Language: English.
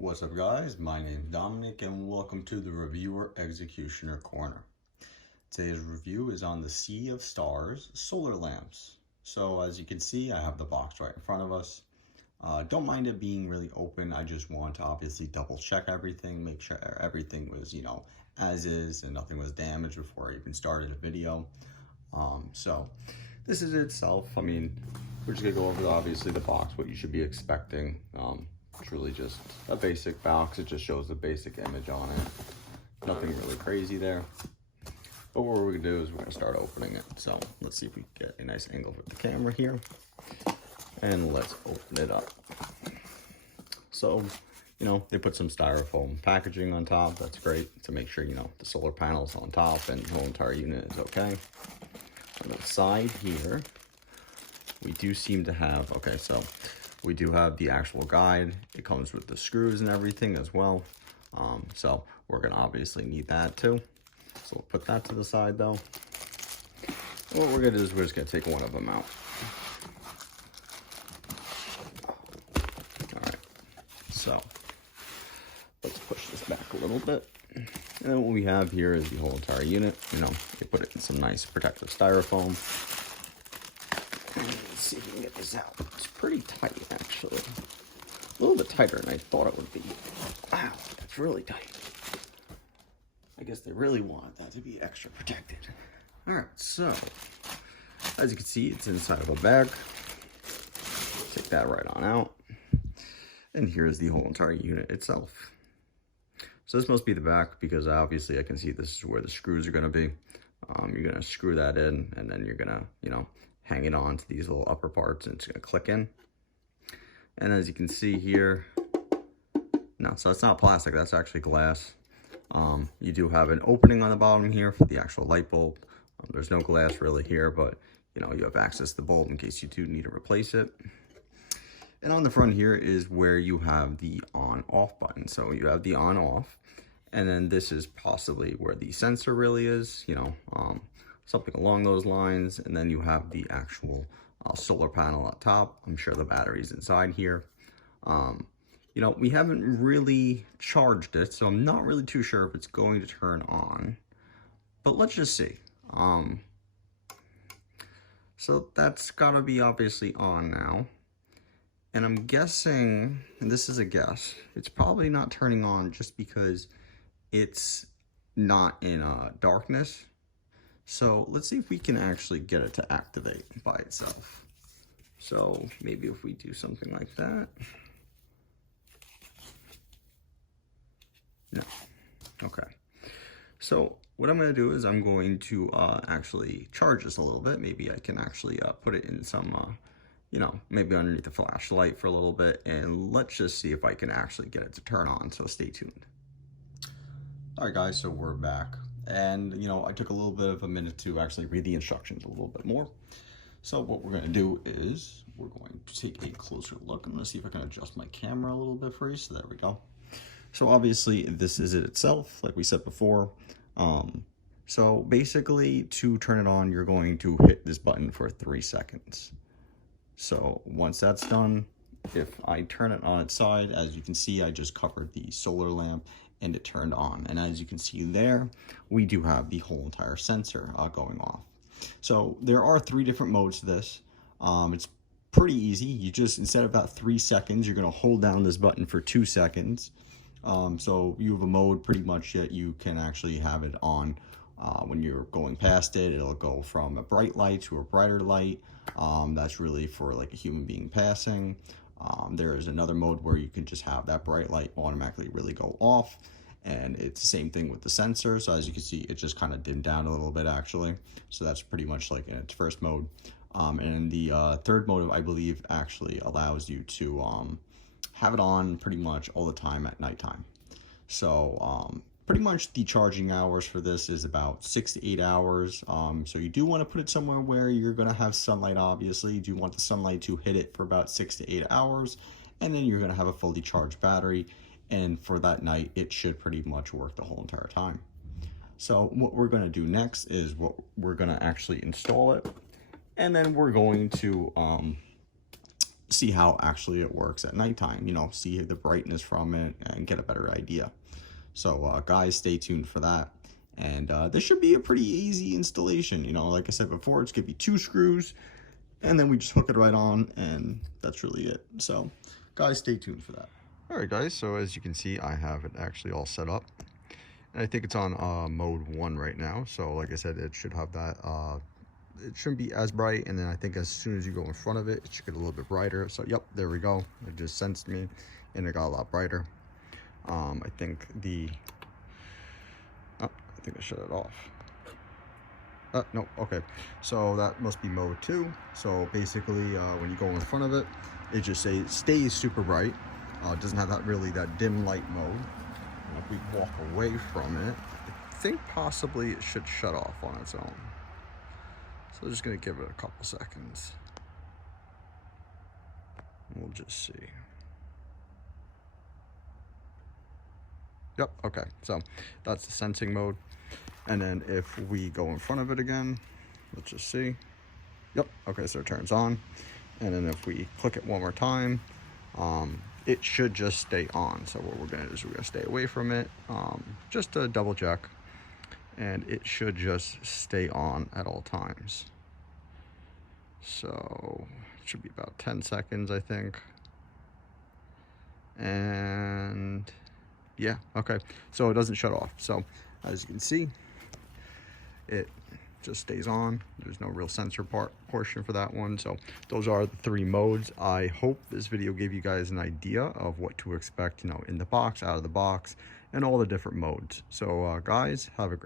What's up guys, my name is Dominic and welcome to the Reviewer Executioner Corner. Today's review is on the SeaofStars Solar Lamps. So as you can see, I have the box right in front of us. Don't mind it being really open, I just want to obviously double check everything, make sure everything was, as is and nothing was damaged before I even started a video. So this is itself. I mean, we're just gonna go over obviously the box, what you should be expecting. It's really just a basic box. It just shows the basic image on it. Nothing really crazy there. But what we're gonna do is we're gonna start opening it. So let's see if we get a nice angle with the camera here. And let's open it up. So, they put some styrofoam packaging on top. That's great to make sure, the solar panels on top and the whole entire unit is okay. On the side here, we do seem to have, so we do have the actual guide. It comes with the screws and everything as well. So we're gonna obviously need that too. So we'll put that to the side though. What we're gonna do is we're just gonna take one of them out. All right, so let's push this back a little bit. And then what we have here is the whole entire unit. They put it in some nice protective styrofoam. Let's see if we can get this out. It's pretty tight, actually. A little bit tighter than I thought it would be. Wow, that's really tight. I guess they really wanted that to be extra protected. All right, so as you can see, it's inside of a bag. Take that right on out. And here's the whole entire unit itself. So this must be the back because obviously I can see this is where the screws are going to be. You're going to screw that in and then you're going to, hang it on to these little upper parts and it's going to click in. And as you can see here, no, so it's not plastic, that's actually glass. You do have an opening on the bottom here for the actual light bulb. There's no glass really here, but you have access to the bulb in case you do need to replace it. And on the front here is where you have the on-off button. So you have the on-off, and then this is possibly where the sensor really is, something along those lines. And then you have the actual solar panel up top. I'm sure the battery's inside here. We haven't really charged it, so I'm not really too sure if it's going to turn on, but let's just see. So that's gotta be obviously on now. And I'm guessing, and this is a guess, it's probably not turning on just because it's not in darkness. So let's see if we can actually get it to activate by itself. So maybe if we do something like that. No. Okay. So what I'm going to do is I'm going to actually charge this a little bit. Maybe I can actually put it in some, maybe underneath the flashlight for a little bit. And let's just see if I can actually get it to turn on. So stay tuned. All right, guys, so we're back. And, I took a little bit of a minute to actually read the instructions a little bit more. So what we're going to do is we're going to take a closer look. I'm going to see if I can adjust my camera a little bit for you. So there we go. So obviously this is it itself, like we said before. So basically to turn it on, you're going to hit this button for 3 seconds. So once that's done, if I turn it on its side, as you can see, I just covered the solar lamp and it turned on. And as you can see there, we do have the whole entire sensor going off. So there are 3 different modes to this. It's pretty easy. You just, instead of about 3 seconds, you're gonna hold down this button for 2 seconds. So you have a mode pretty much that you can actually have it on when you're going past it. It'll go from a bright light to a brighter light. That's really for like a human being passing. There is another mode where you can just have that bright light automatically really go off, and it's the same thing with the sensor. So as you can see, it just kind of dimmed down a little bit actually. So that's pretty much like in its first mode. And the third mode, I believe, actually allows you to have it on pretty much all the time at nighttime. So pretty much the charging hours for this is about 6 to 8 hours. So you do want to put it somewhere where you're going to have sunlight. Obviously you do want the sunlight to hit it for about 6 to 8 hours, and then you're going to have a fully charged battery, and for that night it should pretty much work the whole entire time. So what we're going to do next is we're going to actually install it, and then we're going to see how actually it works at nighttime, you know, see the brightness from it and get a better idea. So guys, stay tuned for that. And this should be a pretty easy installation. You know, like I said before, it's gonna be 2 screws, and then we just hook it right on, and that's really it. So guys, stay tuned for that. All right, guys, so as you can see, I have it actually all set up. And I think it's on mode 1 right now. So like I said, it should have that, it shouldn't be as bright. And then I think as soon as you go in front of it, it should get a little bit brighter. So yep, there we go. It just sensed me and it got a lot brighter. I think I think I shut it off. No, okay. So that must be mode 2. So basically, when you go in front of it, it just stays super bright. It doesn't have that dim light mode. And if we walk away from it, I think possibly it should shut off on its own. So I'm just gonna give it a couple seconds. We'll just see. Yep, okay, so that's the sensing mode. And then if we go in front of it again, let's just see. Yep, okay, so it turns on. And then if we click it one more time, it should just stay on. So what we're gonna do is we're gonna stay away from it, just to double check. And it should just stay on at all times. So it should be about 10 seconds, I think. And yeah, okay, so it doesn't shut off. So as you can see, it just stays on. There's no real sensor portion for that one. So those are the 3 modes. I hope this video gave you guys an idea of what to expect, you know, in the box, out of the box, and all the different modes. So guys, have a great